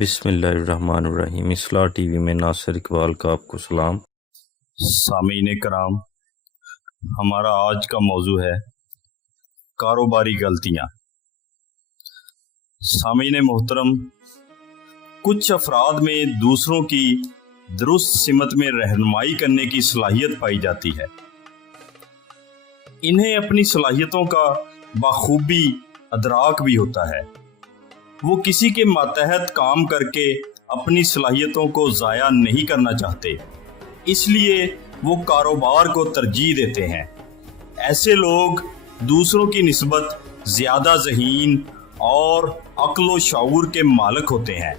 بسم اللہ الرحمن الرحیم۔ اصلاح ٹی وی میں ناصر اقبال کا آپ کو سلام۔ سامعین کرام، ہمارا آج کا موضوع ہے کاروباری غلطیاں۔ سامعین محترم، کچھ افراد میں دوسروں کی درست سمت میں رہنمائی کرنے کی صلاحیت پائی جاتی ہے۔ انہیں اپنی صلاحیتوں کا بخوبی ادراک بھی ہوتا ہے۔ وہ کسی کے ماتحت کام کر کے اپنی صلاحیتوں کو ضائع نہیں کرنا چاہتے، اس لیے وہ کاروبار کو ترجیح دیتے ہیں۔ ایسے لوگ دوسروں کی نسبت زیادہ ذہین اور عقل و شعور کے مالک ہوتے ہیں،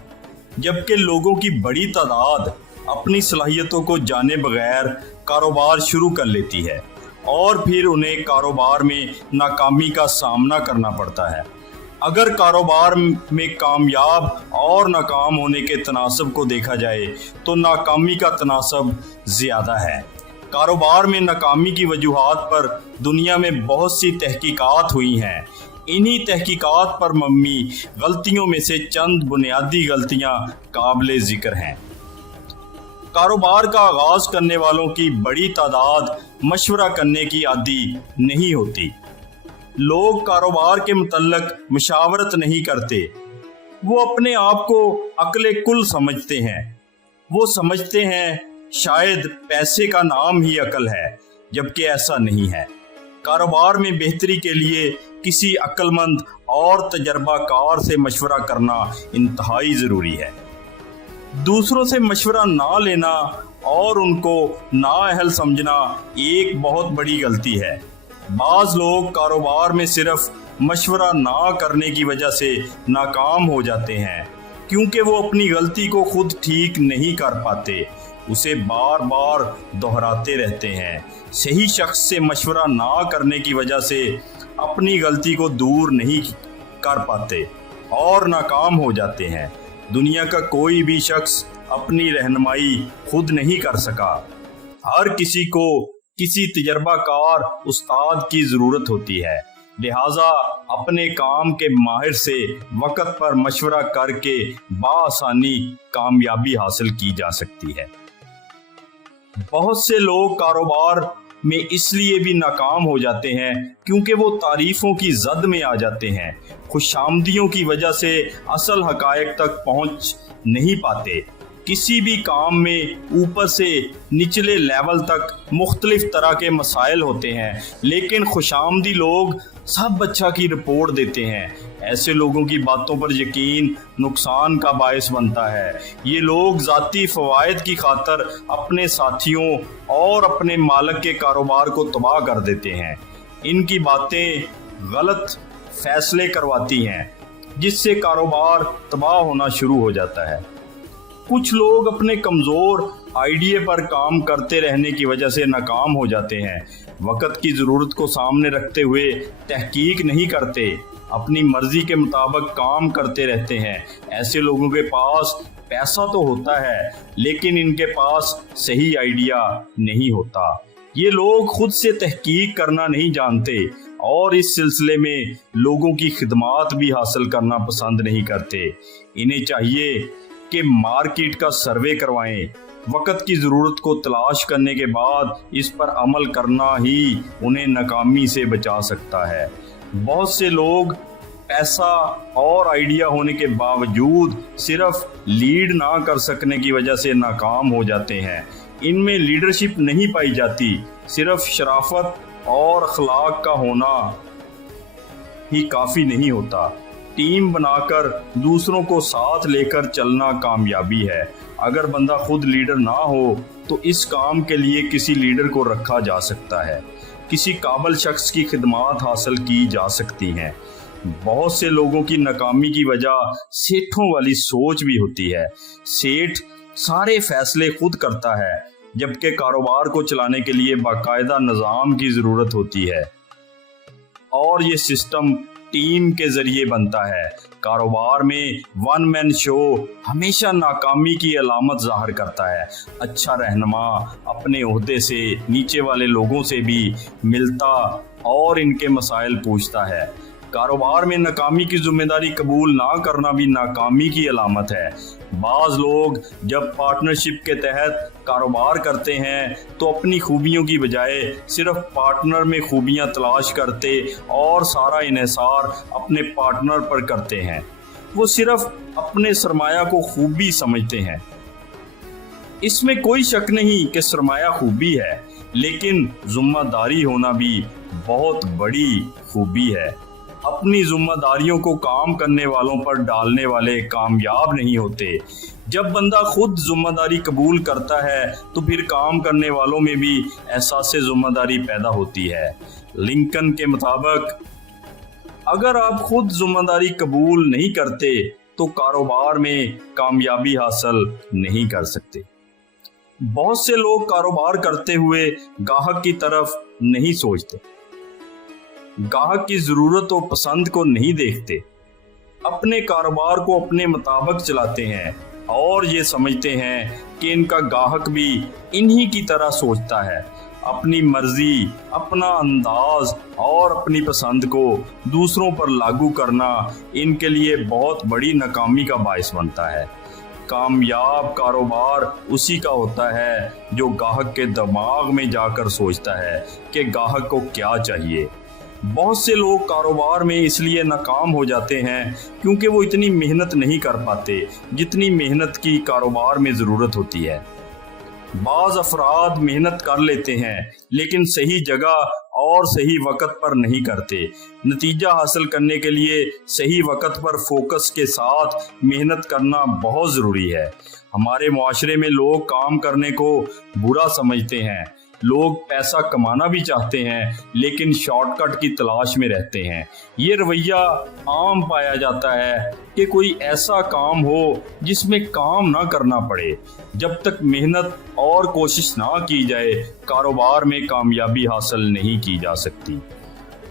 جبکہ لوگوں کی بڑی تعداد اپنی صلاحیتوں کو جانے بغیر کاروبار شروع کر لیتی ہے اور پھر انہیں کاروبار میں ناکامی کا سامنا کرنا پڑتا ہے۔ اگر کاروبار میں کامیاب اور ناکام ہونے کے تناسب کو دیکھا جائے تو ناکامی کا تناسب زیادہ ہے۔ کاروبار میں ناکامی کی وجوہات پر دنیا میں بہت سی تحقیقات ہوئی ہیں۔ انہی تحقیقات پر مبنی غلطیوں میں سے چند بنیادی غلطیاں قابل ذکر ہیں۔ کاروبار کا آغاز کرنے والوں کی بڑی تعداد مشورہ کرنے کی عادی نہیں ہوتی۔ لوگ کاروبار کے متعلق مشاورت نہیں کرتے۔ وہ اپنے آپ کو عقل کل سمجھتے ہیں۔ وہ سمجھتے ہیں شاید پیسے کا نام ہی عقل ہے، جبکہ ایسا نہیں ہے۔ کاروبار میں بہتری کے لیے کسی عقل مند اور تجربہ کار سے مشورہ کرنا انتہائی ضروری ہے۔ دوسروں سے مشورہ نہ لینا اور ان کو نااہل سمجھنا ایک بہت بڑی غلطی ہے۔ بعض لوگ کاروبار میں صرف مشورہ نہ کرنے کی وجہ سے ناکام ہو جاتے ہیں، کیونکہ وہ اپنی غلطی کو خود ٹھیک نہیں کر پاتے، اسے بار بار دہراتے رہتے ہیں۔ صحیح شخص سے مشورہ نہ کرنے کی وجہ سے اپنی غلطی کو دور نہیں کر پاتے اور ناکام ہو جاتے ہیں۔ دنیا کا کوئی بھی شخص اپنی رہنمائی خود نہیں کر سکا۔ ہر کسی کو کسی تجربہ کار استاد کی ضرورت ہوتی ہے، لہٰذا اپنے کام کے ماہر سے وقت پر مشورہ کر کے بآسانی کامیابی حاصل کی جا سکتی ہے۔ بہت سے لوگ کاروبار میں اس لیے بھی ناکام ہو جاتے ہیں کیونکہ وہ تعریفوں کی زد میں آ جاتے ہیں، خوشامدیوں کی وجہ سے اصل حقائق تک پہنچ نہیں پاتے۔ کسی بھی کام میں اوپر سے نچلے لیول تک مختلف طرح کے مسائل ہوتے ہیں، لیکن خوشامدی لوگ سب اچھا کی رپورٹ دیتے ہیں۔ ایسے لوگوں کی باتوں پر یقین نقصان کا باعث بنتا ہے۔ یہ لوگ ذاتی فوائد کی خاطر اپنے ساتھیوں اور اپنے مالک کے کاروبار کو تباہ کر دیتے ہیں۔ ان کی باتیں غلط فیصلے کرواتی ہیں، جس سے کاروبار تباہ ہونا شروع ہو جاتا ہے۔ کچھ لوگ اپنے کمزور آئیڈیا پر کام کرتے رہنے کی وجہ سے ناکام ہو جاتے ہیں۔ وقت کی ضرورت کو سامنے رکھتے ہوئے تحقیق نہیں کرتے، اپنی مرضی کے مطابق کام کرتے رہتے ہیں۔ ایسے لوگوں کے پاس پیسہ تو ہوتا ہے، لیکن ان کے پاس صحیح آئیڈیا نہیں ہوتا۔ یہ لوگ خود سے تحقیق کرنا نہیں جانتے اور اس سلسلے میں لوگوں کی خدمات بھی حاصل کرنا پسند نہیں کرتے۔ انہیں چاہیے کہ مارکیٹ کا سروے کروائیں۔ وقت کی ضرورت کو تلاش کرنے کے بعد اس پر عمل کرنا ہی انہیں ناکامی سے بچا سکتا ہے۔ بہت سے لوگ پیسہ اور آئیڈیا ہونے کے باوجود صرف لیڈ نہ کر سکنے کی وجہ سے ناکام ہو جاتے ہیں۔ ان میں لیڈرشپ نہیں پائی جاتی، صرف شرافت اور اخلاق کا ہونا ہی کافی نہیں ہوتا۔ ٹیم بنا کر دوسروں کو ساتھ لے کر چلنا کامیابی ہے۔ اگر بندہ خود لیڈر نہ ہو تو اس کام کے لیے کسی لیڈر کو رکھا جا سکتا ہے، کسی قابل شخص کی خدمات حاصل کی جا سکتی ہیں۔ بہت سے لوگوں کی ناکامی کی وجہ سیٹھوں والی سوچ بھی ہوتی ہے۔ سیٹھ سارے فیصلے خود کرتا ہے، جبکہ کاروبار کو چلانے کے لیے باقاعدہ نظام کی ضرورت ہوتی ہے اور یہ سسٹم ٹیم کے ذریعے بنتا ہے۔ کاروبار میں ون مین شو ہمیشہ ناکامی کی علامت ظاہر کرتا ہے۔ اچھا رہنما اپنے عہدے سے نیچے والے لوگوں سے بھی ملتا اور ان کے مسائل پوچھتا ہے۔ कारोबार में नाकामी की जिम्मेदारी कबूल ना करना भी नाकामी की अलामत है। बाज़ लोग जब पार्टनरशिप के तहत कारोबार करते हैं तो अपनी खूबियों की बजाय सिर्फ पार्टनर में खूबियां तलाश करते और सारा इन्हिसार अपने पार्टनर पर करते हैं। वो सिर्फ अपने सरमाया को खूबी समझते हैं। इसमें कोई शक नहीं कि सरमाया खूबी है, लेकिन जिम्मेदारी होना भी बहुत बड़ी खूबी है। अपनी जिम्मेदारियों को काम करने वालों पर डालने वाले कामयाब नहीं होते। जब बंदा खुद जिम्मेदारी कबूल करता है तो फिर काम करने वालों में भी एहसास जिम्मेदारी पैदा होती है। लिंकन के मुताबिक अगर आप खुद जिम्मेदारी कबूल नहीं करते तो कारोबार में कामयाबी हासिल नहीं कर सकते। बहुत से लोग कारोबार करते हुए गाहक की तरफ नहीं सोचते, गाहक की जरूरत और पसंद को नहीं देखते, अपने कारोबार को अपने मुताबिक चलाते हैं और ये समझते हैं कि इनका गाहक भी इन्हीं की तरह सोचता है। अपनी मर्जी, अपना अंदाज और अपनी पसंद को दूसरों पर लागू करना इनके लिए बहुत बड़ी नाकामी का बायस बनता है। कामयाब कारोबार उसी का होता है जो गाहक के दिमाग में जाकर सोचता है कि गाहक को क्या चाहिए। बहुत से लोग कारोबार में इसलिए नाकाम हो जाते हैं क्योंकि वो इतनी मेहनत नहीं कर पाते जितनी मेहनत की कारोबार में ज़रूरत होती है। बाज़ अफराद मेहनत कर लेते हैं लेकिन सही जगह और सही वक्त पर नहीं करते। नतीजा हासिल करने के लिए सही वक्त पर फोकस के साथ मेहनत करना बहुत ज़रूरी है। हमारे मुआशरे में लोग काम करने को बुरा समझते हैं। लोग पैसा कमाना भी चाहते हैं लेकिन शॉर्टकट की तलाश में रहते हैं। ये रवैया आम पाया जाता है कि कोई ऐसा काम हो जिसमें काम ना करना पड़े। जब तक मेहनत और कोशिश ना की जाए कारोबार में कामयाबी हासिल नहीं की जा सकती।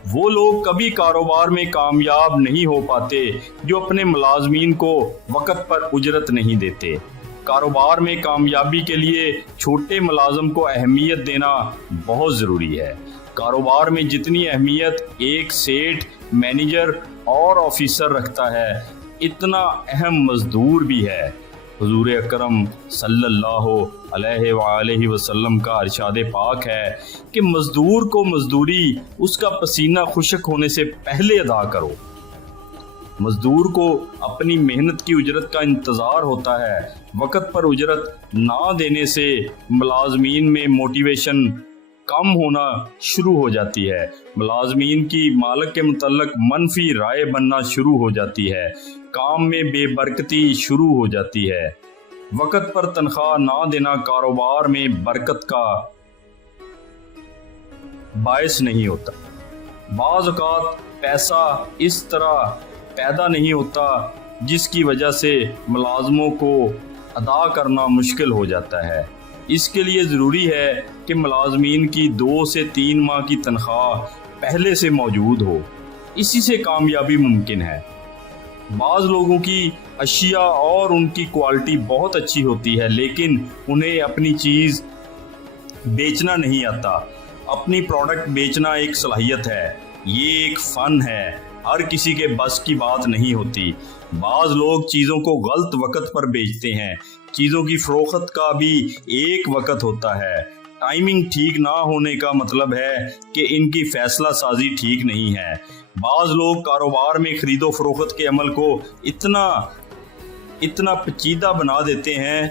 वो लोग कभी कारोबार में कामयाब नहीं हो पाते जो अपने मुलाजमीन को वक्त पर उजरत नहीं देते। कारोबार में कामयाबी के लिए छोटे मुलाजम को अहमियत देना बहुत ज़रूरी है। कारोबार में जितनी अहमियत एक सेठ, मैनेजर और ऑफिसर रखता है इतना अहम मजदूर भी है। हुजूर अकरम सल्लल्लाहु अलैहि वसल्लम का इरशाद पाक है कि मजदूर को मजदूरी उसका पसीना खुश्क होने से पहले अदा करो। मजदूर को अपनी मेहनत की उजरत का इंतज़ार होता है। वक्त पर उजरत ना देने से मुलाजमीन में मोटिवेशन कम होना शुरू हो जाती है। मुलाजमीन की मालिक के मुतल्लक मनफी राय बनना शुरू हो जाती है। काम में बेबरकती शुरू हो जाती है। वक्त पर तनख्वाह ना देना कारोबार में बरकत का बायस नहीं होता। बाज़ औक़ात पैसा इस तरह पैदा नहीं होता जिसकी वजह से मुलाजमों को अदा करना मुश्किल हो जाता है। इसके लिए ज़रूरी है कि मुलाजमीन की 2 से 3 माह की तनख्वाह पहले से मौजूद हो। इसी से कामयाबी मुमकिन है। बाज़ लोगों की अशिया और उनकी क्वालिटी बहुत अच्छी होती है लेकिन उन्हें अपनी चीज़ बेचना नहीं आता। अपनी प्रोडक्ट बेचना एक सलाहियत है, ये एक फ़न है, हर किसी के बस की बात नहीं होती। बाज़ लोग चीज़ों को गलत वक्त पर बेचते हैं। चीज़ों की फ़रोख्त का भी एक वक्त होता है। टाइमिंग ठीक ना होने का मतलब है कि इनकी फ़ैसला साजी ठीक नहीं है। बाज़ लोग कारोबार में ख़रीदो फ़रोख्त के अमल को इतना पेचीदा बना देते हैं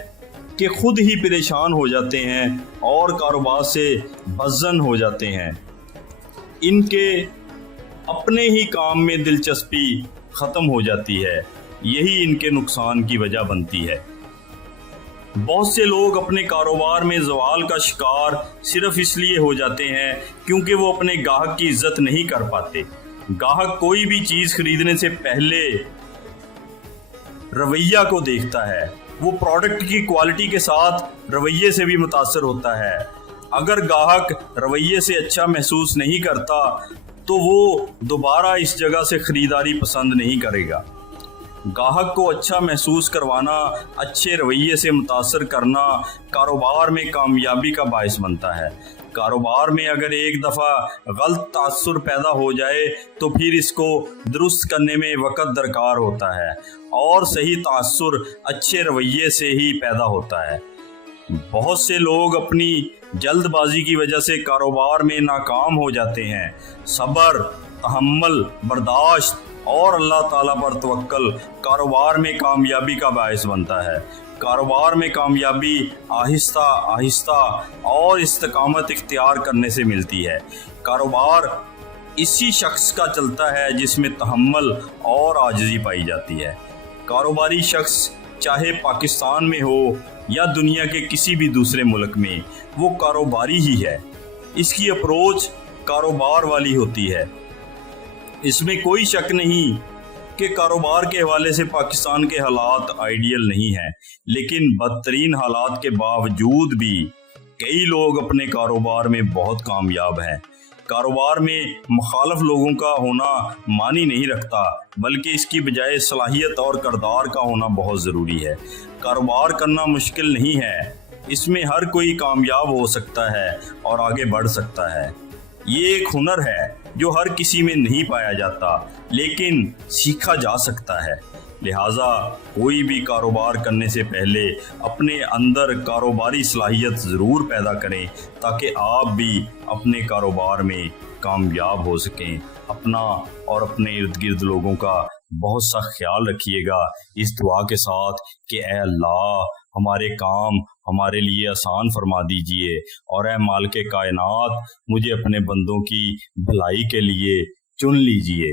कि खुद ही परेशान हो जाते हैं और कारोबार से बज़न हो जाते हैं। इनके अपने ही काम में दिलचस्पी ख़त्म हो जाती है। यही इनके नुकसान की वजह बनती है। बहुत से लोग अपने कारोबार में ज़वाल का शिकार सिर्फ इसलिए हो जाते हैं क्योंकि वो अपने गाहक की इज्जत नहीं कर पाते। गाहक कोई भी चीज़ खरीदने से पहले रवैया को देखता है। वो प्रोडक्ट की क्वालिटी के साथ रवैये से भी मुतासर होता है। अगर गाहक रवैये से अच्छा महसूस नहीं करता तो वो दोबारा इस जगह से ख़रीदारी पसंद नहीं करेगा। गाहक को अच्छा महसूस करवाना, अच्छे रवैये से मुतासर करना कारोबार में कामयाबी का बायस बनता है। कारोबार में अगर एक दफ़ा गलत तासुर पैदा हो जाए तो फिर इसको दुरुस्त करने में वक़्त दरकार होता है, और सही तासुर अच्छे रवैये से ही पैदा होता है। बहुत से लोग अपनी जल्दबाजी की वजह से कारोबार में नाकाम हो जाते हैं। सब्र, तहम्मुल, बर्दाश्त और अल्लाह ताला पर तवक्कल कारोबार में कामयाबी का बायस बनता है। कारोबार में कामयाबी आहिस्ता आहिस्ता और इस्तिकामत इख्तियार करने से मिलती है। कारोबार इसी शख्स का चलता है जिसमें तहम्मुल और आजिज़ी पाई जाती है। कारोबारी शख्स चाहे पाकिस्तान में हो या दुनिया के किसी भी दूसरे मुल्क में, वो कारोबारी ही है। इसकी अप्रोच कारोबार वाली होती है। इसमें कोई शक नहीं कि कारोबार के हवाले से पाकिस्तान के हालात आइडियल नहीं हैं, लेकिन बदतरीन हालात के बावजूद भी कई लोग अपने कारोबार में बहुत कामयाब हैं। कारोबार में मुखालफ लोगों का होना मानी नहीं रखता, बल्कि इसकी बजाय सलाहियत और किरदार का होना बहुत ज़रूरी है। कारोबार करना मुश्किल नहीं है, इसमें हर कोई कामयाब हो सकता है और आगे बढ़ सकता है। ये एक हुनर है जो हर किसी में नहीं पाया जाता, लेकिन सीखा जा सकता है। लिहाजा कोई भी कारोबार करने से पहले अपने अंदर कारोबारी सलाहियत ज़रूर पैदा करें, ताकि आप भी अपने कारोबार में कामयाब हो सकें। अपना और अपने इर्द गिर्द लोगों का बहुत सा ख्याल रखिएगा, इस दुआ के साथ कि ऐ अल्लाह हमारे काम हमारे लिए आसान फरमा दीजिए, और ऐ मालिक कायनात मुझे अपने बंदों की भलाई के लिए चुन लीजिए।